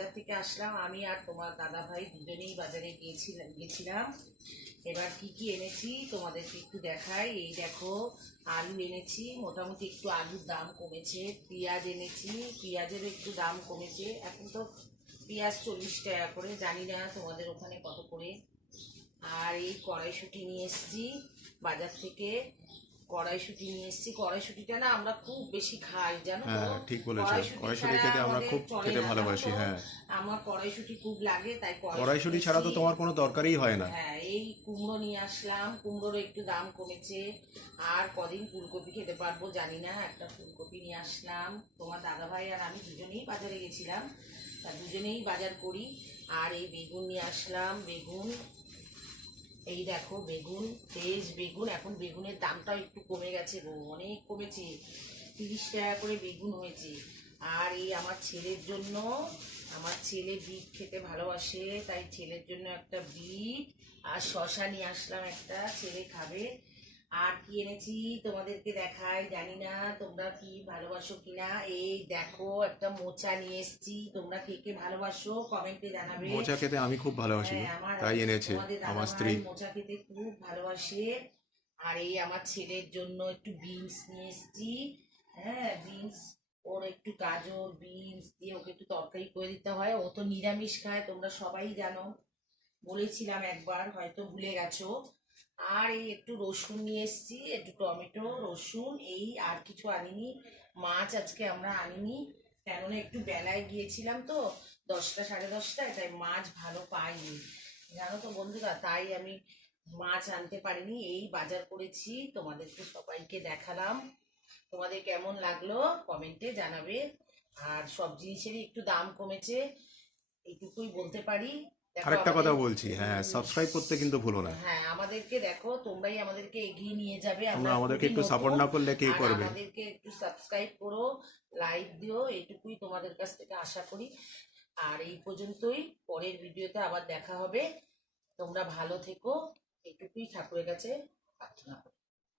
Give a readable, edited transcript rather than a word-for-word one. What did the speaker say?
বাজার থেকে আসলাম, আমি আর তোমার দাদা ভাই দুজনেই বাজারে গেছিলাম। এবার কি কি এনেছি তোমাদেরকে একটু দেখাই। এই দেখো, আলু এনেছি, মোটামুটি একটু আলুর দাম কমেছে। পেঁয়াজ এনেছি, পেঁয়াজেরও একটু দাম কমেছে। এখন তো পেঁয়াজ 40 টাকা করে, জানি না তোমাদের ওখানে কত করে। আর এই কড়াইশুঁটি নিয়ে এসেছি বাজার থেকে। কড়াইশুঁটিটা না আমরা খুব বেশি খাই, জানো তো। হ্যাঁ, ঠিক বলেছো। কড়াইশুঁটি কড়াইশুঁটি ছাড়া খেতে আমরা আমাদের খুব চলে খেতে না, জানো ভালোবাসি। তো। হ্যাঁ, আমার কড়াইশুঁটি খুব লাগে, তাই কড়াইশুঁটি কড়াইশুঁটি ছাড়া নিয়েছি। তো তোমার কোনো দরকারই হয় না। হ্যাঁ, এই কুমড়ো নিয়ে আসলাম, কুমড়োরও একটু দাম কমেছে। আর কদিন ফুলকপি খেতে পারবো জানি না, একটা ফুলকপি নিয়ে আসলাম। তোমার দাদাভাই আর আমি দুজনেই বাজারে গেছিলাম, তা দুজনেই বাজার করি। আর এই বেগুন নিয়ে আসলাম, বেগুন। এই দেখো বেগুন, ফ্রেশ বেগুন। এখন বেগুনের দামটাও একটু কমে গেছে গো, অনেক কমেছে। 30 টাকা করে বেগুন হয়েছে। আর এই আমার ছেলের জন্য, আমার ছেলে বিট খেতে ভালোবাসে, তাই ছেলের জন্য একটা বিট আর শশা নিয়ে আসলাম, একটা ছেলে খাবে। আর কি এনেছি তোমাদেরকে দেখাই, জানি না তোমরা কি ভালোবাসো কিনা। এই দেখো একটা মোচা নিয়ে এসেছি, তোমরা কে কে ভালোবাসো কমেন্টে জানাবে। মোচা খেতে আমি খুব ভালোবাসি হ্যাঁ, গো, তাই এনেছে তোমাদের দাদা আমার ভাই স্ত্রী। মোচা খেতে খুব ভালোবাসে। আর এই আমার ছেলের জন্য একটু বিনস নিয়ে এসেছি। হ্যাঁ, বিনস, ওর একটু গাজর বিনস দিয়ে ওকে একটু তরকারি করে দিতে হয়। ও তো নিরামিষ খায়, তোমরা সবাই জানো, বলেছিলাম একবার, হয়তো ভুলে গেছো। আর এই একটু রসুন নিয়ে এসেছি, একটু টমেটো, রসুন, এই আর কিছু আনিনি। মাছ আজকে আমরা আনিনি, কেননা একটু বেলায় গিয়েছিলাম তো, 10টা 10:30টায়, তাই মাছ ভালো পাইনি, জানো তো বন্ধুরা। তাই আমি মাছ আনতে পারিনি। এই বাজার করেছি, তোমাদেরকে সবাইকে দেখালাম। তোমাদের কেমন লাগলো কমেন্টে জানাবে। আর সব জিনিসেরই একটু দাম কমেছে, এইটুকুই বলতে পারি। দেখো আরেকটা আমাদের কথা বলছি, হ্যাঁ, সাবস্ক্রাইব করতে কিন্তু ভুলো না। হ্যাঁ, আমাদেরকে দেখো, তোমরাই আমাদেরকে এগিয়ে নিয়ে যাবে, তোমরা আমরা আমাদেরকে খুবই একটু সাপোর্ট নতুন। না করলে কে আর করবে? আমাদেরকে একটু সাবস্ক্রাইব করো, লাইক দিও, এটুকুই তোমাদের কাছ থেকে আশা করি। আর এই পর্যন্তই, পরের ভিডিওতে আবার দেখা হবে। তোমরা ভালো থেকো, এটুকুই ঠাকুরের কাছে প্রার্থনা করি।